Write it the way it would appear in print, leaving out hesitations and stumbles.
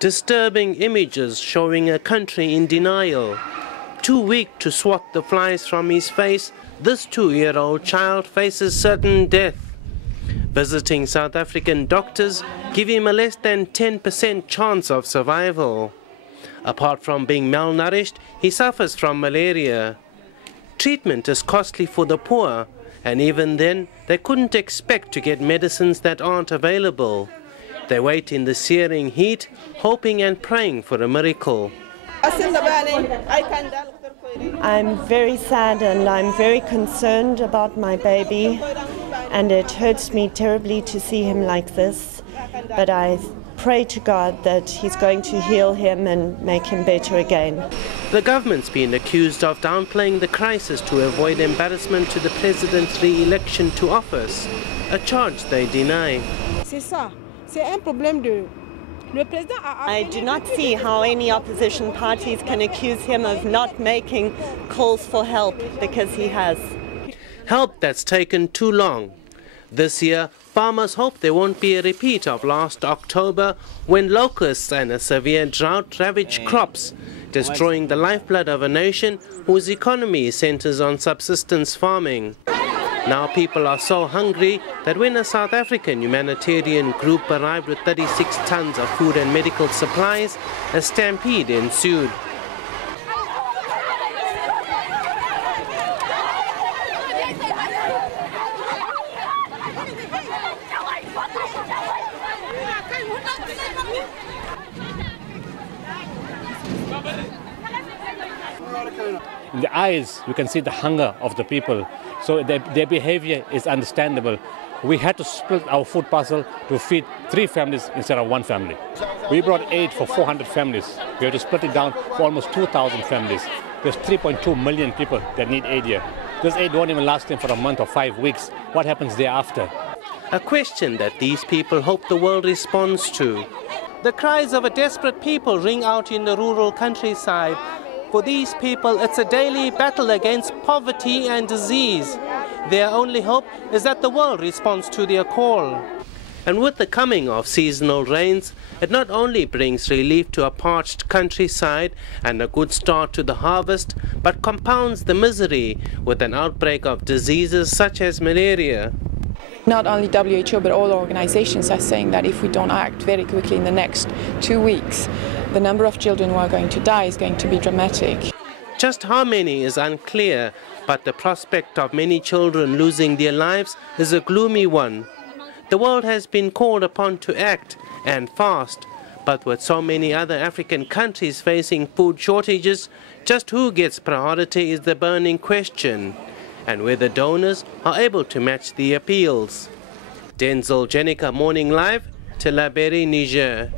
Disturbing images showing a country in denial. Too weak to swat the flies from his face, this 2-year-old child faces certain death. Visiting South African doctors give him a less than 10% chance of survival. Apart from being malnourished, he suffers from malaria. Treatment is costly for the poor, and even then, they couldn't expect to get medicines that aren't available. They wait in the searing heat, hoping and praying for a miracle. I'm very sad and I'm very concerned about my baby, and it hurts me terribly to see him like this, but I pray to God that He's going to heal him and make him better again. The government's been accused of downplaying the crisis to avoid embarrassment to the president's re-election to office, a charge they deny. I do not see how any opposition parties can accuse him of not making calls for help, because he has. Help that's taken too long. This year, farmers hope there won't be a repeat of last October when locusts and a severe drought ravaged crops, destroying the lifeblood of a nation whose economy centers on subsistence farming. Now people are so hungry that when a South African humanitarian group arrived with 36 tons of food and medical supplies, a stampede ensued. In the eyes, you can see the hunger of the people, so their behavior is understandable. We had to split our food parcel to feed 3 families instead of 1 family. We brought aid for 400 families. We had to split it down for almost 2,000 families. There's 3.2 million people that need aid here. This aid won't even last them for a month or 5 weeks. What happens thereafter? A question that these people hope the world responds to. The cries of a desperate people ring out in the rural countryside. For these people, it's a daily battle against poverty and disease. Their only hope is that the world responds to their call. And with the coming of seasonal rains, it not only brings relief to a parched countryside and a good start to the harvest, but compounds the misery with an outbreak of diseases such as malaria. Not only WHO, but all organizations are saying that if we don't act very quickly in the next 2 weeks, the number of children who are going to die is going to be dramatic. Just how many is unclear, but the prospect of many children losing their lives is a gloomy one. The world has been called upon to act, and fast, but with so many other African countries facing food shortages, just who gets priority is the burning question, and whether donors are able to match the appeals. Denzyl Janneker, Morning Live, Tilaberi, Niger.